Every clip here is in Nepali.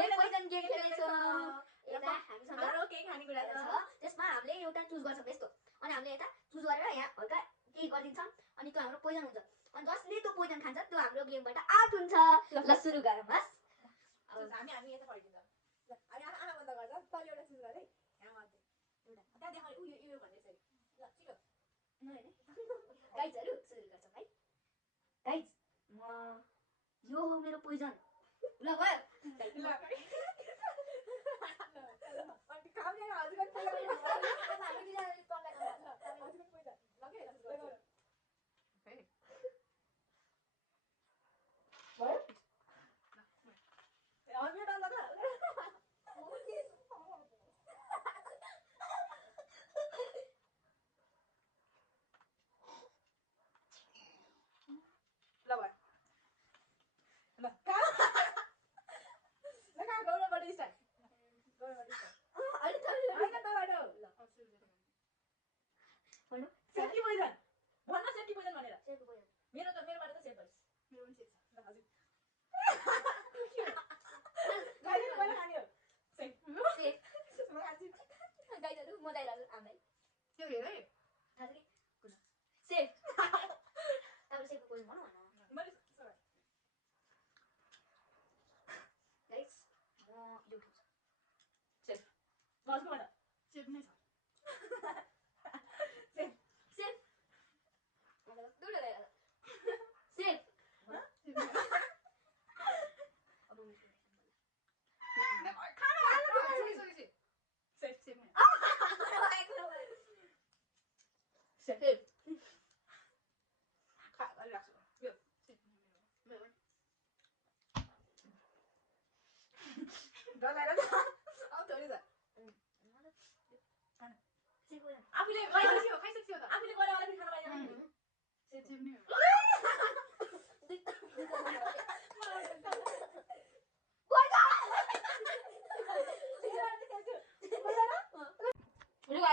हामीले पोइजन गेम खेल्नेछौँ यता हामीसँग हाम्रो केही खानेकुरा छ त्यसमा हामीले एउटा चुज गर्छौँ यस्तो अनि हामीले यता चुज गरेर यहाँ हल्का केही गरिदिन्छौँ अनि त्यो हाम्रो पोइजन हुन्छ अनि जसले त्यो पोइजन खान्छ त्यो हाम्रो गेमबाट आउट हुन्छ ल सुरु गरौँ बस हामी यता फर्किन्छौँ हामी आमा बन्द गर्छ तल एउटा चुज गरे यहाँ मात्रै एउटा त्यहाँ देखाउने उयो भन्ने चाहिँ ल छिटो गाइजहरू सुरु गर्छौँ है गाइज यो हो मेरो पोइजन ल भयो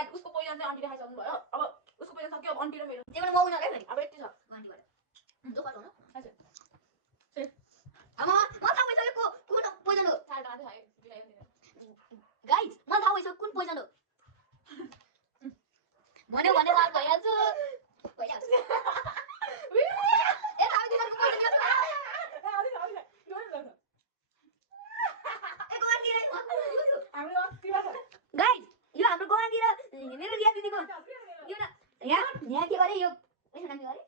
उसको पोइजन चाहिँ आन्टीले खाइसक्नु भयो अब उसको पोइजन सक्यो अब आन्टी र मेरो त्यही भएर म उनीहरूलाई भने अब यति छ आन्टीबाट दुःख छ न आमा म थाहा भइसक्यो कुन पोइजन हो गाइज म थाहा भइसक्यो कुन पोइजन हो भन्यो भने थाहा भइहाल्छु भइहाल्छ ए थाहा दिनको पोइजन यो गाइज यो हाम्रो गोवातिर मेरो रिया दिदीको यो न यहाँ के गरे यो यसो नाम के गरे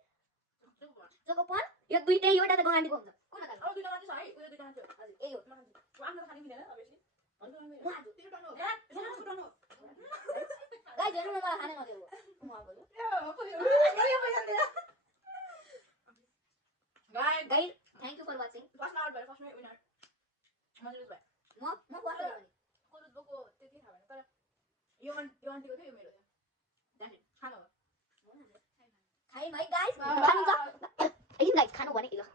चोकोपन यो दुईटै एउटा त गगान्डीको हुन्छ कुन हो त अरु दुईटा मान्छे छ है उयो दुईटा मान्छे हजुर यही हो आफ्नो खाने मिलेन अभियसली गाइज हेर्नु न मलाई खानै नदियो guys thank you for watching फर्स्टमा आउट भयो फर्स्टमै विनर मजुस भयो म फर्स्ट हो नि कोलुस बोको त्यति थाहा भएन तर यो आन्टीको थियो यो मेरो थियो खानु हो खाइ भाइ गाइज खानु छ एकछिन गाइज खानु भने ल